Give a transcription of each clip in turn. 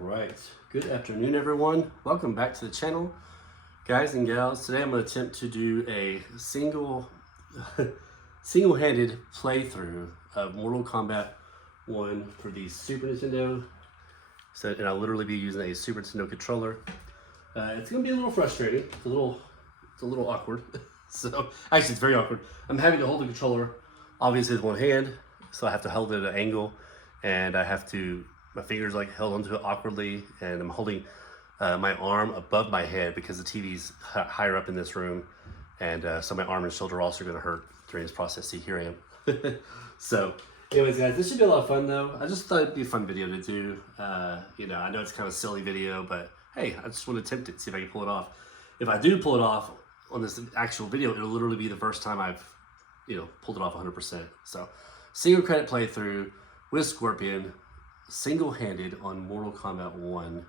Alright, good afternoon everyone. Welcome back to the channel. Guys and gals, today I'm going to attempt to do a single-handed playthrough of Mortal Kombat 1 for the Super Nintendo. And I'll literally be using a Super Nintendo controller. It's going to be a little frustrating. It's a little awkward. So, actually it's very awkward. I'm having to hold the controller obviously with one hand, so I have to hold it at an angle, and I have to my fingers like held onto it awkwardly, and I'm holding my arm above my head because the TV's higher up in this room, and so my arm and shoulder are also going to hurt during this process. See, here I am. So anyways guys, this should be a lot of fun though. I just thought it'd be a fun video to do. You know, I know it's kind of a silly video, but hey, I just want to attempt it, see if I can pull it off. If I do pull it off on this actual video, it'll literally be the first time I've, you know, pulled it off 100%. So single credit playthrough with Scorpion, single-handed on Mortal Kombat 1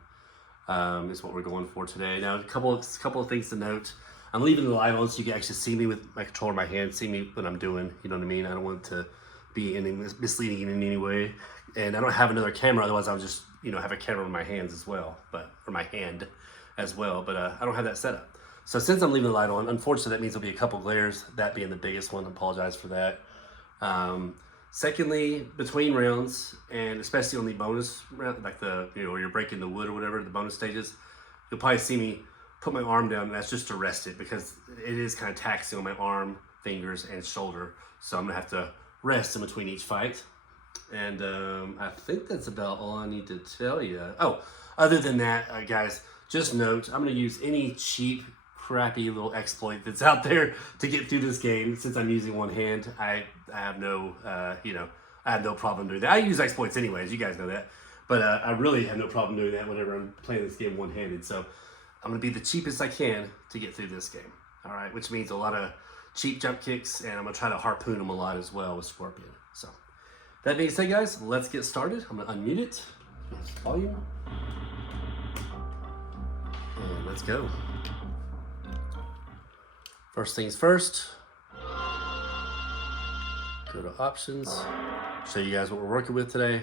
is what we're going for today. Now, a couple of things to note. I'm leaving the live on so you can actually see me with my controller in my hand, see me what I'm doing, you know what I mean? I don't want it to be misleading in any way. And I don't have another camera, otherwise I'll just, you know, have a camera in my hands as well, or my hand as well, but I don't have that set up. So since I'm leaving the light on, unfortunately that means there'll be a couple glares, that being the biggest one. I apologize for that. Secondly, between rounds, and especially on the bonus round, like the, you know, where you're breaking the wood or whatever, the bonus stages, you'll probably see me put my arm down, and that's just to rest it because it is kind of taxing on my arm, fingers, and shoulder. So I'm gonna have to rest in between each fight. And I think that's about all I need to tell you. Oh, other than that, guys, just note, I'm gonna use any cheap, crappy little exploit that's out there to get through this game. Since I'm using one hand, I have no, you know, I have no problem doing that. I use exploits anyways, you guys know that. But I really have no problem doing that whenever I'm playing this game one-handed. So I'm going to be the cheapest I can to get through this game. All right, which means a lot of cheap jump kicks, and I'm going to try to harpoon them a lot as well with Scorpion. So that being said, guys, let's get started. I'm going to unmute it, volume, and let's go. First things first, go to options, show you guys what we're working with today.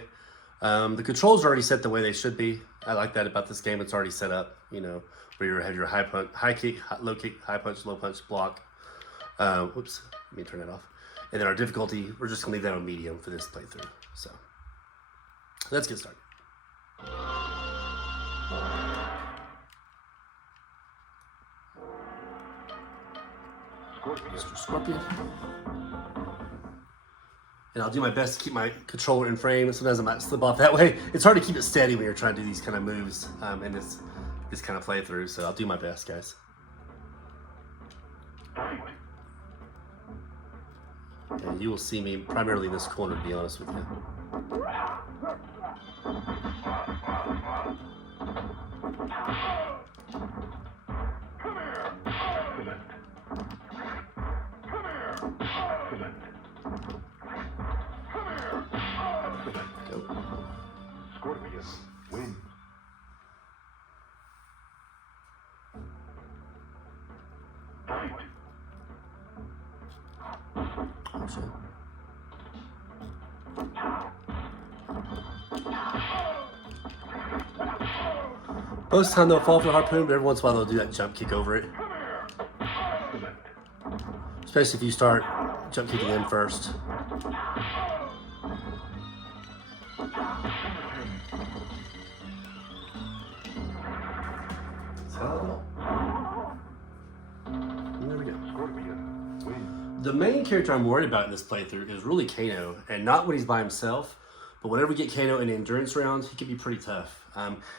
The controls are already set the way they should be. I like that about this game. It's already set up, you know, where you have your high punch, high kick, low kick, high punch, low punch, block. Whoops, let me turn that off. And then our difficulty, we're just gonna leave that on medium for this playthrough. So let's get started. Mr. Scorpion. And I'll do my best to keep my controller in frame. Sometimes I might slip off that way. It's hard to keep it steady when you're trying to do these kind of moves in this kind of playthrough. So I'll do my best, guys. And you will see me primarily in this corner, to be honest with you. Scorpion wins. Fight. Awesome. Most of the time they'll fall for the harpoon, but every once in a while they'll do that jump kick over it. Especially if you start jump kicking them first. There we go. The main character I'm worried about in this playthrough is really Kano, and not when he's by himself, but whenever we get Kano in the endurance rounds, he can be pretty tough.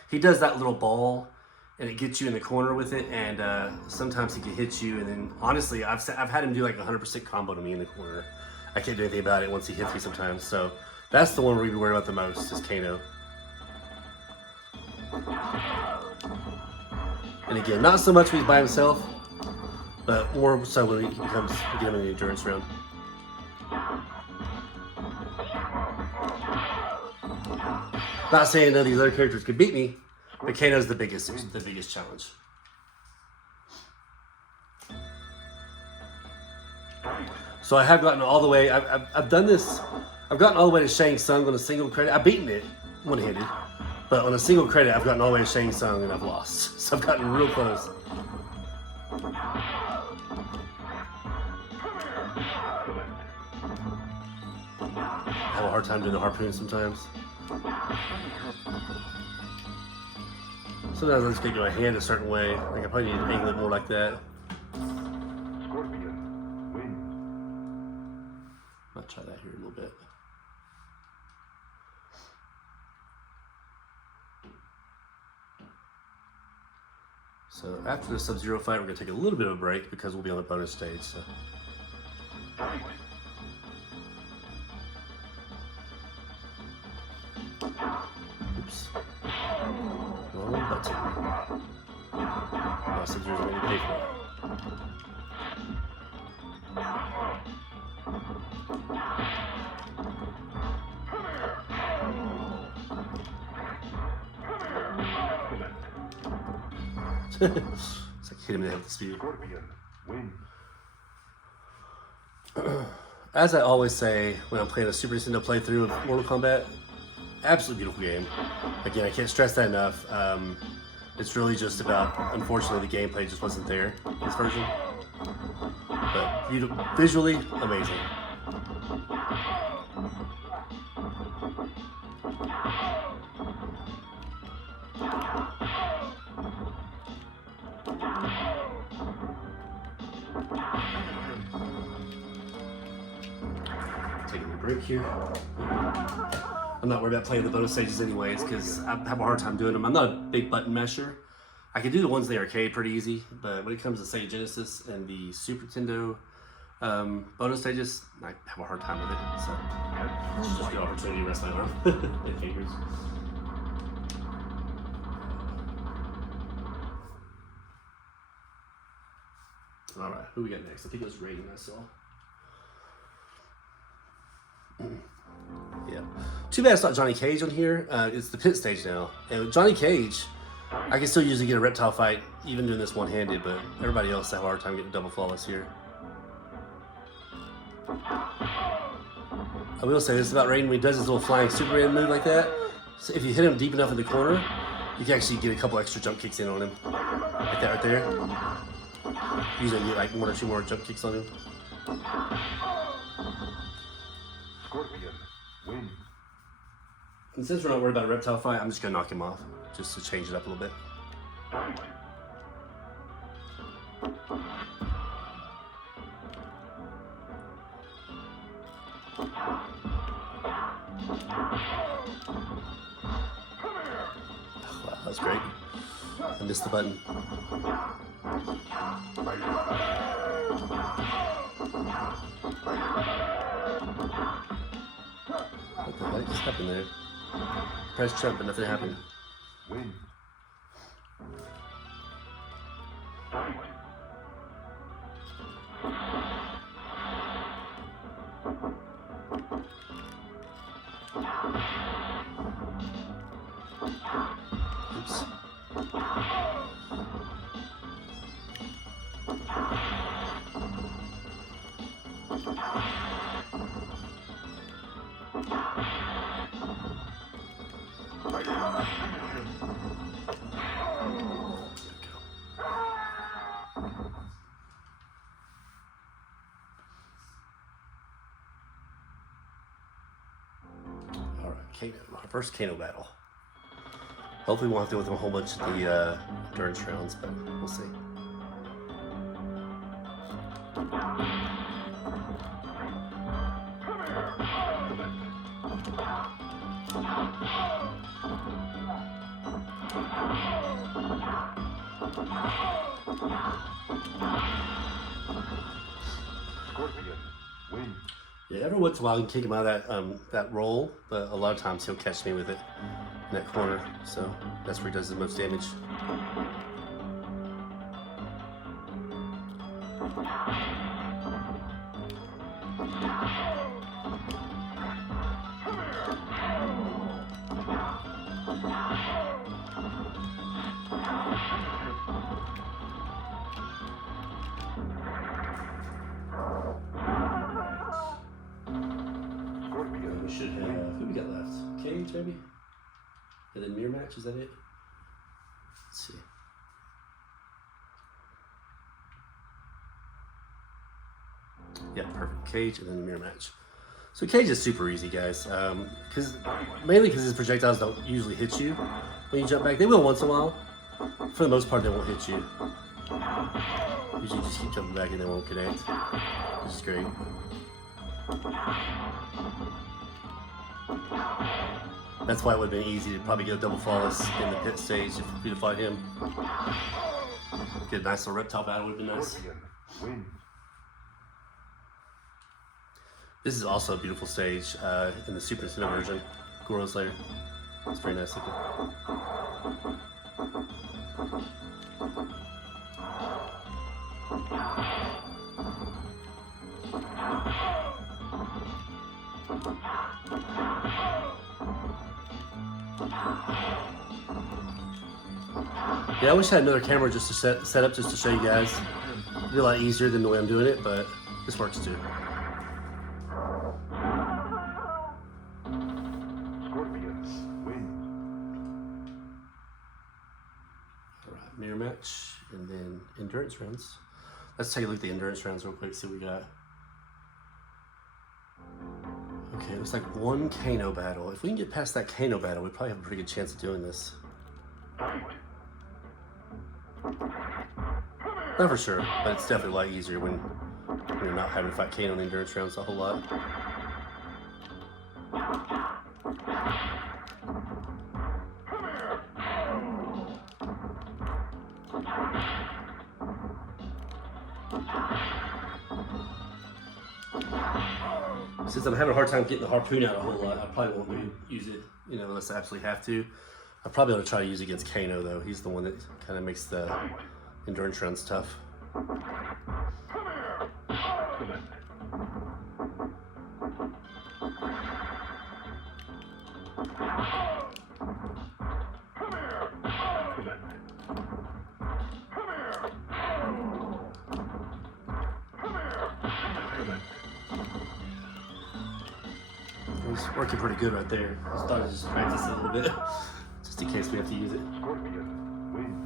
He does that little ball, and it gets you in the corner with it, and sometimes he can hit you, and then honestly, I've had him do like 100% combo to me in the corner. I can't do anything about it once he hits me sometimes, so that's the one we're worried about the most, is Kano. And again, not so much when he's by himself, but more so when we get him in the endurance round. Not saying none of these other characters could beat me, but Kano's the biggest challenge. So I have gotten all the way. I've done this. I've gotten all the way to Shang Tsung on a single credit. I've beaten it one-handed. But on a single credit, I've gotten all the way to Shang Tsung and I've lost. So I've gotten real close. I have a hard time doing the harpoon sometimes. Sometimes I just get my hand a certain way. Like I probably need to angle it more like that. Scorpion, win. I'll try that here a little bit. So after the Sub-Zero fight, we're going to take a little bit of a break because we'll be on the bonus stage. So. Fight. Oops. Wrong button. Oh, Sub-Zero's going to pay for it. It's like hit him in the head with the speed. Scorpion, win. As I always say when I'm playing a Super Nintendo playthrough of Mortal Kombat, absolutely beautiful game. Again, I can't stress that enough. It's really just about, unfortunately, the gameplay just wasn't there in this version. But beautiful, visually amazing. Taking a break here. I'm not worried about playing the bonus stages anyways because I have a hard time doing them. I'm not a big button mesher. I can do the ones in the arcade pretty easy, but when it comes to Sega Genesis and the Super Nintendo bonus stages, I have a hard time with it. So it's just a good opportunity to rest my arm and fingers. All right, who we got next? I think it was Raiden I saw. Yeah. Too bad it's not Johnny Cage on here. It's the pit stage now. And with Johnny Cage, I can still usually get a Reptile fight, even doing this one-handed, but everybody else have a hard time getting double flawless here. I will say this about Raiden, when he does his little flying Superman move like that, so if you hit him deep enough in the corner, you can actually get a couple extra jump kicks in on him. Like that right there. Usually get like 1 or 2 more jump kicks on him. Scorpion, win. And since we're not worried about a Reptile fight, I'm just gonna knock him off, just to change it up a little bit. Fight. Oh, wow, that's great. I missed the button. What the heck just happened there? Press jump, but nothing happened. Win. Fight. Oops. Alright, Kano. Our first Kano battle. Hopefully we won't have to deal with him a whole bunch of the endurance rounds, but we'll see. Scorpion, win. Yeah, every once in a while I can kick him out of that roll, but a lot of times he'll catch me with it in that corner, so that's where he does the most damage. Scorpion, We should have, who we got left? Cage, maybe? And then mirror match, is that it? Let's see. Yeah, perfect. Cage and then mirror match. So cage is super easy, guys. Mainly because his projectiles don't usually hit you when you jump back. They will once in a while. For the most part, they won't hit you. Usually just keep jumping back and they won't connect, which is great. That's why it would have been easy to probably get a double flawless in the pit stage if we could fight him. Get a nice little reptile battle would have been nice. Scorpion wins. This is also a beautiful stage in the Super Nintendo version. Goro's lair. It's very nice looking. Yeah, I wish I had another camera just to set up just to show you guys. It'd be a lot easier than the way I'm doing it, but this works too. Scorpion wins. Alright, mirror match and then endurance rounds. Let's take a look at the endurance rounds real quick, see what we got. Okay, it looks like one Kano battle. If we can get past that Kano battle, we probably have a pretty good chance of doing this. Not for sure, but it's definitely a lot easier when you're not having to fight Kano in the endurance rounds a whole lot. Since I'm having a hard time getting the harpoon out a whole lot, I probably won't use it, unless I absolutely have to. I probably ought to try to use it against Kano though. He's the one that kind of makes the endurance rounds tough. He's working pretty good right there. I started to just practice it a little bit, just in case we have to use it. Scorpion wins.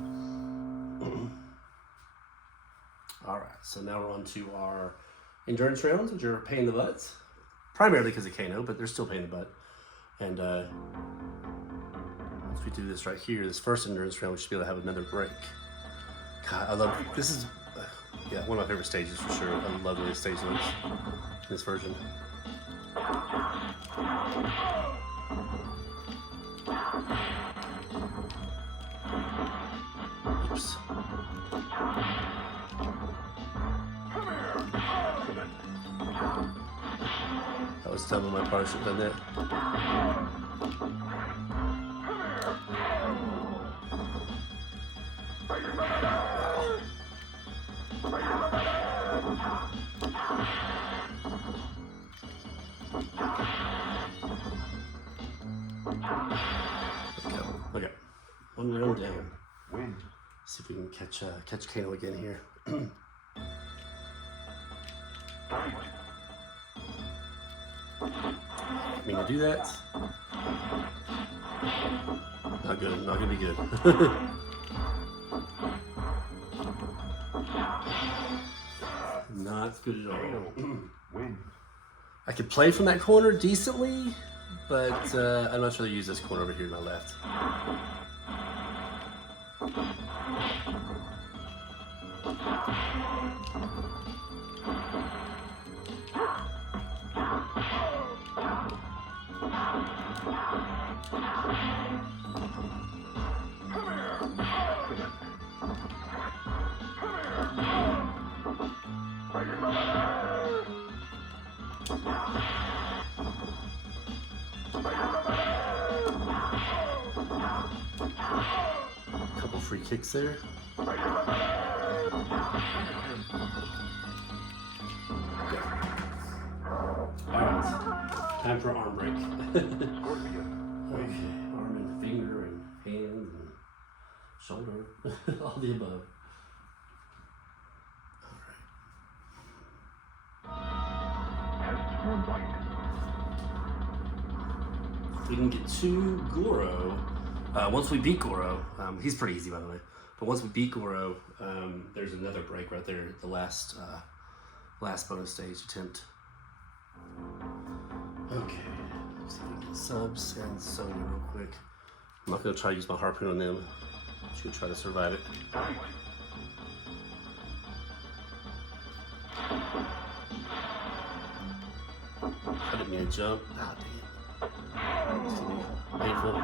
All right, so now we're on to our endurance rounds, which are a pain in the butts. Primarily because of Kano, but they're still pain in the butt. And once we do this right here, this first endurance round, we should be able to have another break. God, I love, this is, yeah, one of my favorite stages for sure. I love the way the stage looks in this version. Oops. That was dumb on my part, I should have done that. Okay, one round down. Win. See if we can catch Kano again here. I mean to do that. Not good, not gonna be good. Not good at all. Win. I could play from that corner decently, but I'd much rather use this corner over here to my left. Couple free kicks there. Okay. Alright, time for arm break. Okay, arm and finger and hand and shoulder, all the above. If we can get to Goro, Once we beat Goro, he's pretty easy by the way, but once we beat Goro, there's another break right there, the last bonus stage attempt. Okay, let's see if we can get subs and Sonya real quick. I'm not gonna try to use my harpoon on them. I'm just gonna try to survive it. I didn't mean to jump. Ah, dang it. It's gonna be painful.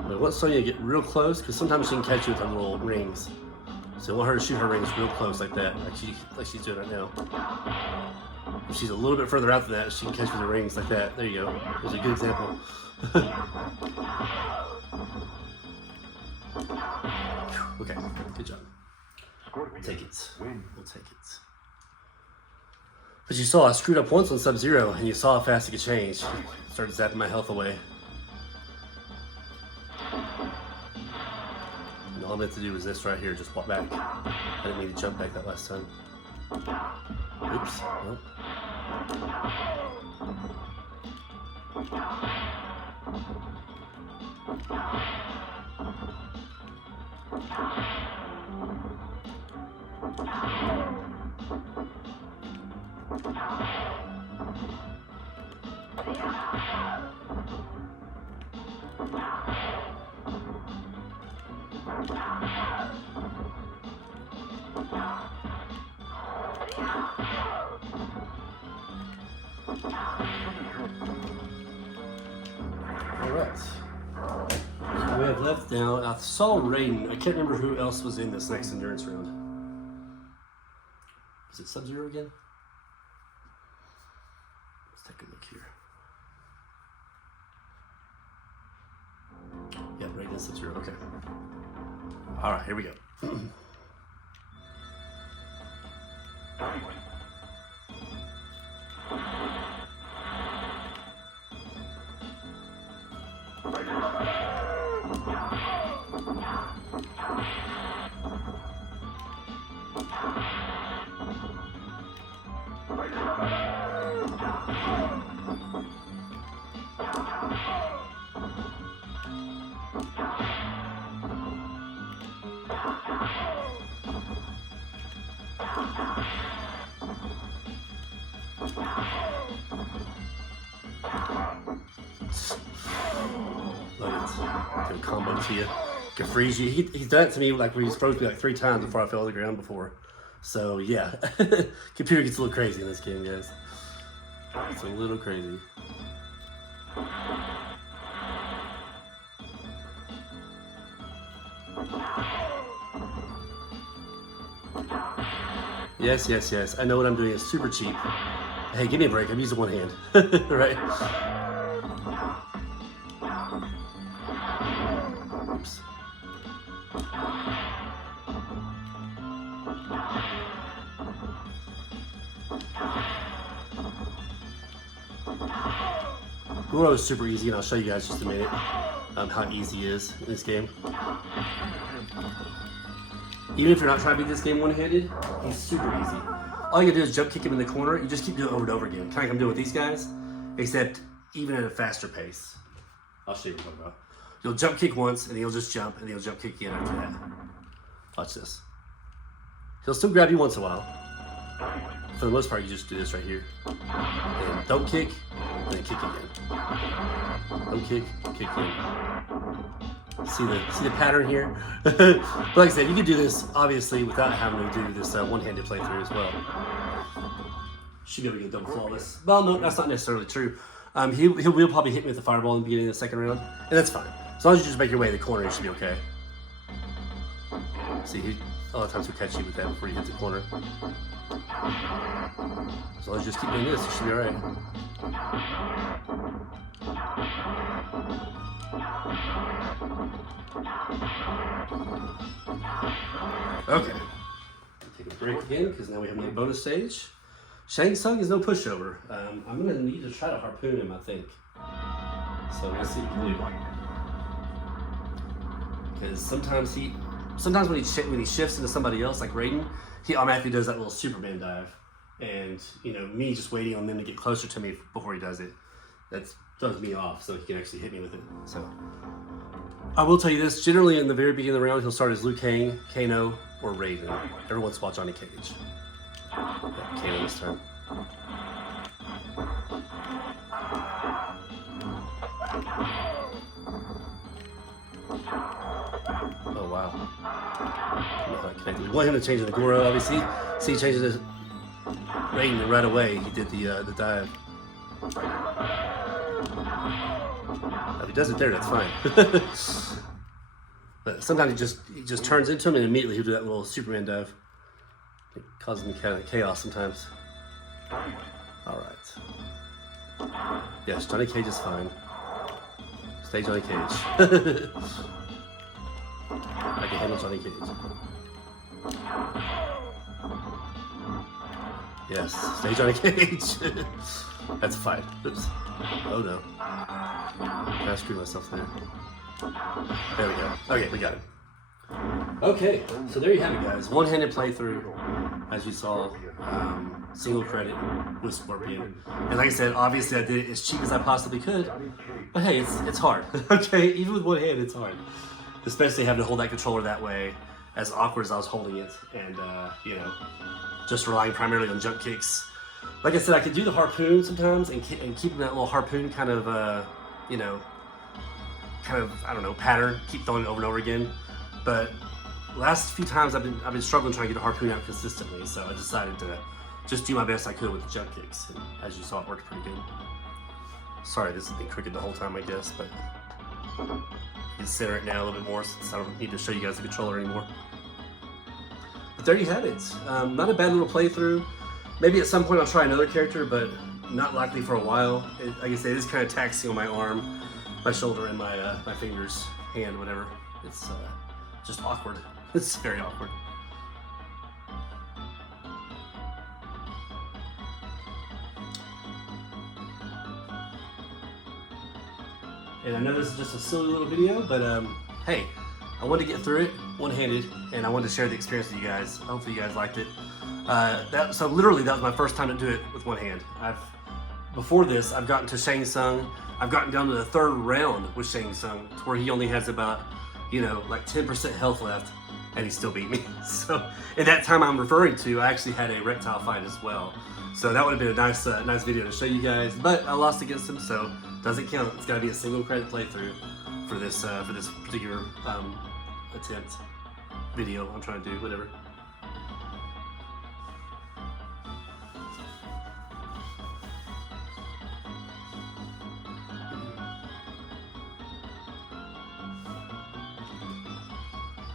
I want Sonya to get real close because sometimes she can catch you with her little rings. So I want her to shoot her rings real close like that, like she's doing right now. If she's a little bit further out than that, she can catch with her rings like that. There you go. There's a good example. Okay, good job. We'll take it. We'll take it. But you saw I screwed up once on Sub-Zero, and you saw how fast it could change. Started zapping my health away. And all I meant to do was this right here, just walk back. I didn't mean to jump back that last time. Oops. Nope. Alright. We have left now. I saw Raiden. I can't remember who else was in this next endurance round. Is it Sub-Zero again? Let's take a look here. Yeah, Raiden Sub-Zero. Okay. Alright, here we go. Look, it's gonna combo to you. Can freeze you. He's done it to me like where he's froze me like 3 times before I fell to the ground before. So yeah, computer gets a little crazy in this game, guys. It's a little crazy. Yes, yes, yes. I know what I'm doing is super cheap. Hey, give me a break. I'm using one hand, right? Oops. Goro is super easy, and I'll show you guys just a minute how easy he is in this game. Even if you're not trying to beat this game one-handed, he's super easy. All you gotta do is jump kick him in the corner. You just keep doing it over and over again. Kind of like I'm doing with these guys, except even at a faster pace. I'll show you what I'm talking about. You'll jump kick once, and he'll just jump, and he'll jump kick again after that. Watch this. He'll still grab you once in a while. For the most part, you just do this right here. And don't kick, and then kick again. Don't kick, kick again. See the pattern here? But like I said, you can do this, obviously, without having to do this one-handed playthrough as well. Should be able to get double flawless. Well, no, that's not necessarily true. He will probably hit me with the fireball in the beginning of the second round, and that's fine. As long as you just make your way to the corner, you should be okay. See, a lot of times he'll catch you with that before you hit the corner. As long as you just keep doing this, you should be alright. Okay. Take a break again, because now we have another bonus stage. Shang Tsung is no pushover. I'm gonna need to try to harpoon him, I think. So we'll see what we can do. Because sometimes when he shifts into somebody else, like Raiden, he automatically does that little Superman dive. And, you know, me just waiting on them to get closer to me before he does it, that throws me off so he can actually hit me with it. So, I will tell you this, generally in the very beginning of the round, he'll start as Liu Kang, Kano, or Raiden. Every once in a while, Johnny Cage. Yeah, Kano this time. Oh, wow. One hand to change the Goro, obviously. See, he changes his Raiden right away. He did the dive. If he does it there, that's fine. But sometimes he just turns into him and immediately he'll do that little Superman dive. It causes me kind of chaos sometimes. Alright. Yes, Johnny Cage is fine. Stay Johnny Cage. I can handle Johnny Cage. Yes, stay Johnny Cage. That's a fight. Oops. Oh no. I screwed myself there. There we go. Okay, we got it. Okay, so there you have it, guys. One-handed playthrough, as you saw. Single credit with Scorpion. And like I said, obviously I did it as cheap as I possibly could. But hey, it's hard. Okay, even with one hand, it's hard. Especially having to hold that controller that way, as awkward as I was holding it, and you know, just relying primarily on jump kicks. Like I said, I could do the harpoon sometimes and keeping that little harpoon kind of, you know, I don't know, pattern, keep throwing it over and over again. But last few times I've been struggling trying to get a harpoon out consistently, so I decided to just do my best I could with the jump kicks. And as you saw, it worked pretty good. Sorry, this has been crooked the whole time, I guess, but you can center it now a little bit more since I don't need to show you guys the controller anymore. But there you have it. Not a bad little playthrough. Maybe at some point I'll try another character, but not likely for a while. Like I said, it is kind of taxing on my arm, my shoulder, and my fingers, hand, whatever. It's just awkward. It's very awkward. And I know this is just a silly little video, but hey, I wanted to get through it one-handed, and I wanted to share the experience with you guys. Hopefully you guys liked it. So literally, that was my first time to do it with one hand. Before this, I've gotten to Shang Tsung. I've gotten down to the third round with Shang Tsung, to where he only has about, you know, like 10% health left, and he still beat me. So, in that time I'm referring to, I actually had a Reptile fight as well. So that would have been a nice video to show you guys. But I lost against him, so doesn't count. It's got to be a single credit playthrough for this particular attempt video I'm trying to do, whatever.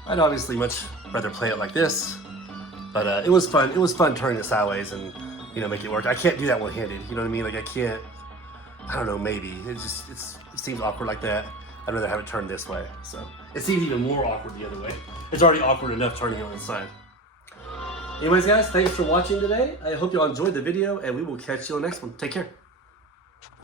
I'd obviously much rather play it like this, but it was fun. It was fun turning it sideways and, you know, make it work. I can't do that one-handed. You know what I mean? Like I can't. I don't know. Maybe it seems awkward like that. I'd rather have it turned this way. So it seems even more awkward the other way. It's already awkward enough turning it on its side. Anyways, guys, thanks for watching today. I hope you all enjoyed the video, and we will catch you on the next one. Take care.